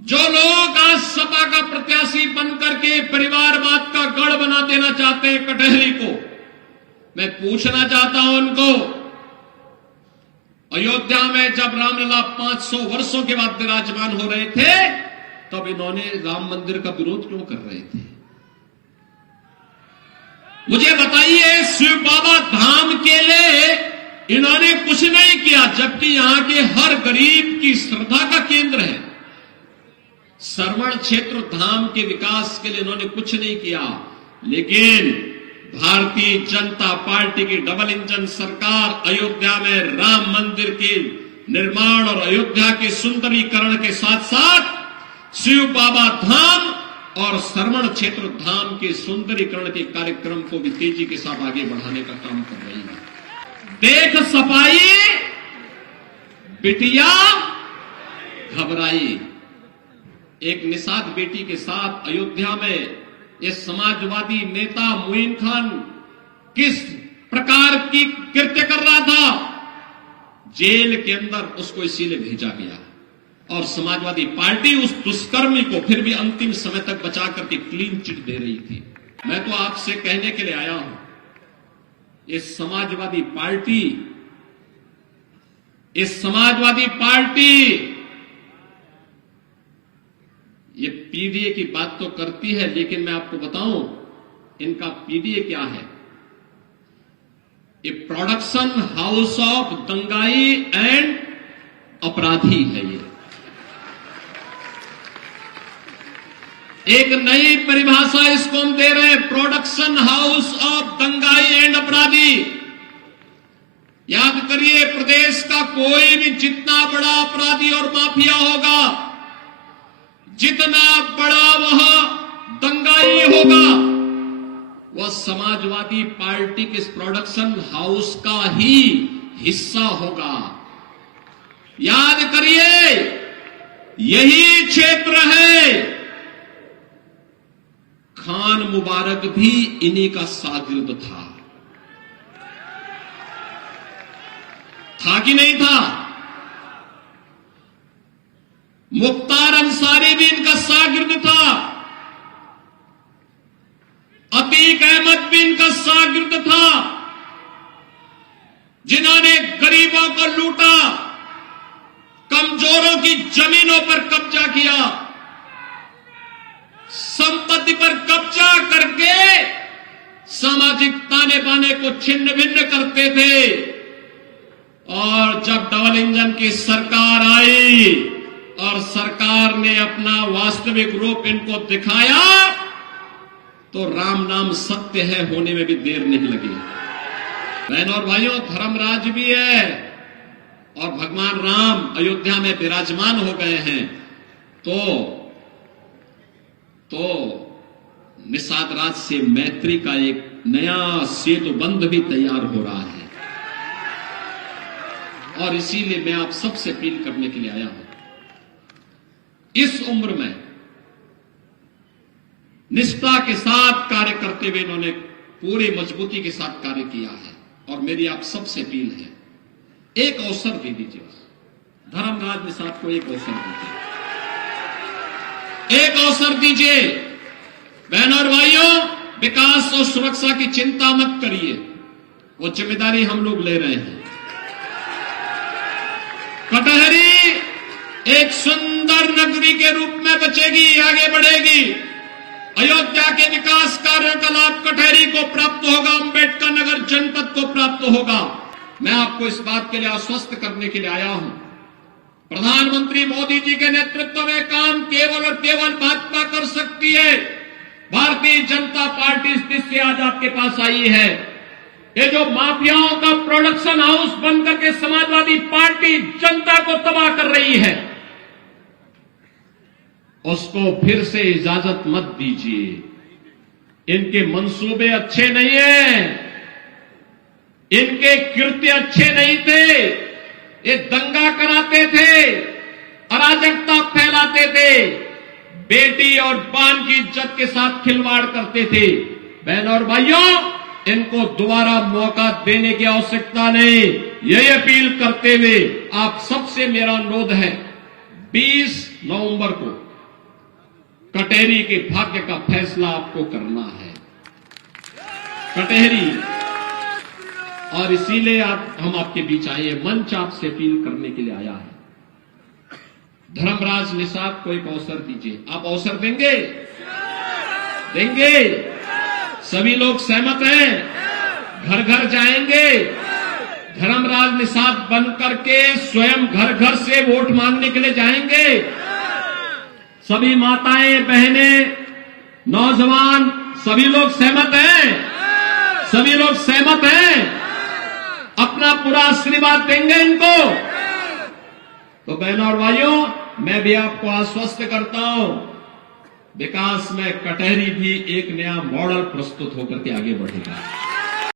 जो लोग आज सपा का प्रत्याशी बनकर के परिवारवाद का गढ़ बना देना चाहते हैं कटहरी को, मैं पूछना चाहता हूं उनको, अयोध्या में जब रामलला 500 वर्षों के बाद विराजमान हो रहे थे तब इन्होंने राम मंदिर का विरोध क्यों कर रहे थे? मुझे बताइए, शिव बाबा धाम के लिए इन्होंने कुछ नहीं किया, जबकि यहां के हर गरीब की श्रद्धा का केंद्र है। श्रवण क्षेत्र धाम के विकास के लिए इन्होंने कुछ नहीं किया, लेकिन भारतीय जनता पार्टी की डबल इंजन सरकार अयोध्या में राम मंदिर के निर्माण और अयोध्या के सुंदरीकरण के साथ साथ शिव बाबा धाम और श्रवण क्षेत्र धाम के सुंदरीकरण के कार्यक्रम को भी तेजी के साथ आगे बढ़ाने का काम कर रही है। देख सफाई बिटिया घबराई। एक निषाद बेटी के साथ अयोध्या में ये समाजवादी नेता मोइन खान किस प्रकार की कृत्य कर रहा था, जेल के अंदर उसको इसीलिए भेजा गया और समाजवादी पार्टी उस दुष्कर्मी को फिर भी अंतिम समय तक बचा करके क्लीन चिट दे रही थी। मैं तो आपसे कहने के लिए आया हूं, इस समाजवादी पार्टी ये पीडीए की बात तो करती है, लेकिन मैं आपको बताऊं इनका पीडीए क्या है। ये प्रोडक्शन हाउस ऑफ दंगाई एंड अपराधी है। ये एक नई परिभाषा इसको हम दे रहे हैं, प्रोडक्शन हाउस ऑफ दंगाई एंड अपराधी। याद करिए, प्रदेश का कोई भी जितना बड़ा अपराधी और माफिया होगा, जितना बड़ा वह दंगाई होगा, वह समाजवादी पार्टी के इस प्रोडक्शन हाउस का ही हिस्सा होगा। याद करिए, यही क्षेत्र है। खान मुबारक भी इन्हीं का शागिर्द था कि नहीं था? मुख्तार अंसारी भी इनका शागिर्द था, अतीक अहमद भी इनका शागिर्द था, जिन्होंने गरीबों को लूटा, कमजोरों की जमीनों पर कब्जा किया, संपत्ति पर कब्जा करके सामाजिक ताने बाने को छिन्न भिन्न करते थे। और जब डबल इंजन की सरकार आई और सरकार ने अपना वास्तविक रूप इनको दिखाया तो राम नाम सत्य है होने में भी देर नहीं लगी। बहनों और भाइयों, धर्मराज भी है और भगवान राम अयोध्या में विराजमान हो गए हैं, तो निषाद राज से मैत्री का एक नया सेतु बंध भी तैयार हो रहा है। और इसीलिए मैं आप सबसे अपील करने के लिए आया हूं, इस उम्र में निष्ठा के साथ कार्य करते हुए इन्होंने पूरी मजबूती के साथ कार्य किया है। और मेरी आप सबसे अपील है, एक अवसर दे दीजिए, धर्मराज निषाद को एक अवसर दीजिए, एक अवसर दीजिए। बहनों और भाइयों, विकास और सुरक्षा की चिंता मत करिए, वो जिम्मेदारी हम लोग ले रहे हैं। कटहरी एक सुंदर नगरी के रूप में बचेगी, आगे बढ़ेगी। अयोध्या के विकास कार्यों का लाभ कटहरी को प्राप्त होगा, अंबेडकर नगर जनपद को प्राप्त होगा। मैं आपको इस बात के लिए आश्वस्त करने के लिए आया हूं, प्रधानमंत्री मोदी जी के नेतृत्व में काम केवल और केवल भाजपा कर सकती है। भारतीय जनता पार्टी इस देश से आज आपके पास आई है। ये जो माफियाओं का प्रोडक्शन हाउस बनकर के समाजवादी पार्टी जनता को तबाह कर रही है, उसको फिर से इजाजत मत दीजिए। इनके मंसूबे अच्छे नहीं हैं, इनके कृत्य अच्छे नहीं थे। ये दंगा कराते थे, अराजकता फैलाते थे, बेटी और बान की इज्जत के साथ खिलवाड़ करते थे। बहनों और भाइयों, इनको दोबारा मौका देने की आवश्यकता नहीं। यही अपील करते हुए आप सबसे मेरा अनुरोध है, 20 नवंबर को कटहरी के भाग्य का फैसला आपको करना है। कटहरी, और इसीलिए हम आपके बीच आए हैं, मंच आपसे अपील करने के लिए आया है। धर्मराज निषाद को एक अवसर दीजिए। आप अवसर देंगे? देंगे? सभी लोग सहमत हैं? घर घर जाएंगे, धर्मराज निषाद बनकर के स्वयं घर घर से वोट मांगने के लिए जाएंगे। सभी माताएं, बहनें, नौजवान, सभी लोग सहमत हैं? सभी लोग सहमत हैं? अपना पूरा आशीर्वाद देंगे इनको? तो बहनों और भाइयों, मैं भी आपको आश्वस्त करता हूं, विकास में कटहरी भी एक नया मॉडल प्रस्तुत होकर के आगे बढ़ेगा।